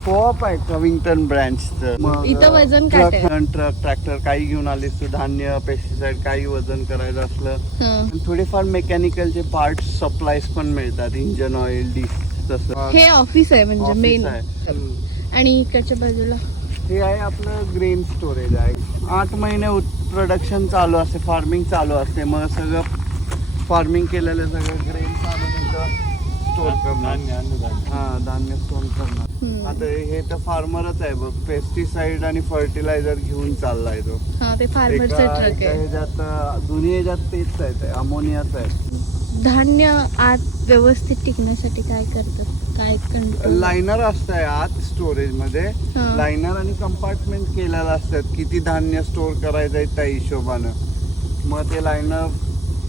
Co-op आहे कविंग्टन ब्रँचचं इथं वजन काट आहे. ट्रक ट्रॅक्टर काही घेऊन आलीस तू धान्य पेस्टिसाइड काही वजन करायचं असलं. हं. आणि थोडेफार मेकॅनिकलचे पार्ट सप्लायज पण मिळतात इंजन ऑइल डिस्क तसं. हे ऑफिस आहे म्हणजे मेन आहे. आणि इकडच्या बाजूला? हे आहे आपलं ग्रेन स्टोरेज आहे. आठ महिने प्रोडक्शन चालू असते फार्मिंग चालू असते. मग सगळं फार्मिंग केलेलं सगळं ग्रेन चालू स्टोर करणार. हा धान्य स्टोर करणार. आता हे तर फार्मरच आहे बघ. पेस्टिसाइड आणि फर्टिलायझर घेऊन चाललाय तो. हा ते फार्मरचा एका- ट्रक एका आहे. ह्याच्यात दोन्ही ह्याच्यात तेच आहे ते अमोनियाच आहे. धान्य आत व्यवस्थित टिकण्यासाठी काय करतात? काय कंट्रोल लायनर असतंय आत स्टोरेजमध्ये. हा. लायनर आणि कंपार्टमेंट केलेलं असतात. किती धान्य स्टोअर करायचं आहे त्या हिशोबानं. मग ते लायनर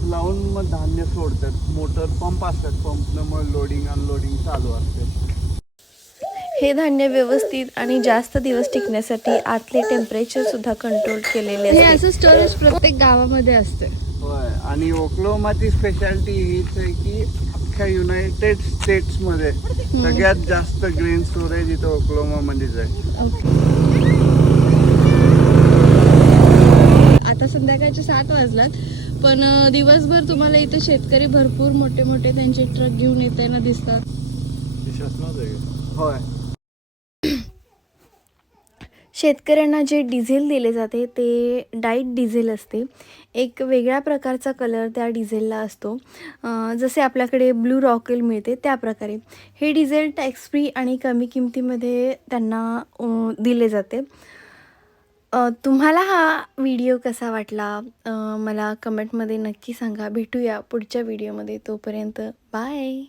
लावून मग धान्य सोडतात. मोटर पंप असतात. पंपनं मग लोडिंग अनलोडिंग चालू असते. हे धान्य व्यवस्थित आणि जास्त दिवस टिकण्यासाठी आतले टेम्परेचर सुद्धा कंट्रोल केलेले हे असते. असं स्टोरेज प्रत्येक गावामध्ये असते. होय आणि ओक्लोमाची स्पेशालिटी हीच आहे की अख्ख्या युनायटेड स्टेट्समध्ये सगळ्यात जास्त ग्रेन स्टोरेज इथं ओक्लोमा मध्येच आहे आता संध्याकाळचे सात वाजलात पण दिवसभर तुम्हाला इथे शेतकरी भरपूर मोठे मोठे त्यांचे ट्रक घेऊन येताना दिसतात. होय. शेतकऱ्यांना जे डिझेल दिले जाते ते डाईट डिझेल असते. एक वेगळ्या प्रकारचा कलर त्या डिझेलला असतो. जसे आपल्याकडे ब्लू रॉकेल मिळते त्याप्रकारे हे डिझेल टॅक्स फ्री आणि कमी किमतीमध्ये त्यांना दिले जाते. तुम्हाला हा व्हिडिओ कसा वाटला? मला कमेंटमध्ये नक्की सांगा. भेटूया पुढच्या व्हिडिओमध्ये. तोपर्यंत बाय.